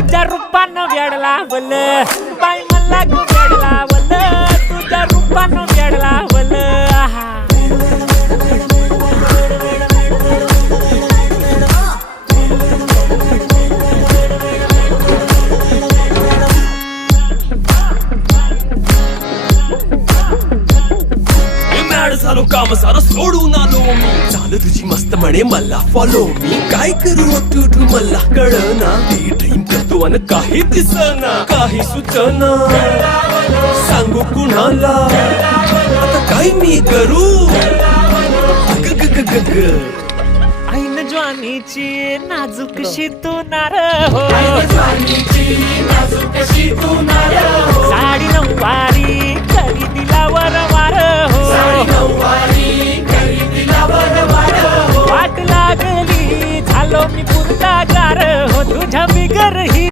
तुझ्या रूपानं वेड लावलं बाई मला ग वेड लावलं तुझ्या रूपानं वेड लावलं झालो काम सारं सोडून आलो मी चाल तुझी मस्त म्हणे मला फॉलो मी काय करू तू मला कळना ती ड्रीम करतो अन काही दिसना काही सुचना सांगू कुणाला आता काय मी करू ऐन ज्वानीची नाजूकशी तू नार हो साडी नऊवारी करी दिलावर वार हो वाट लागली झालो मी पुरता गार हो तुझ्या बिगर ही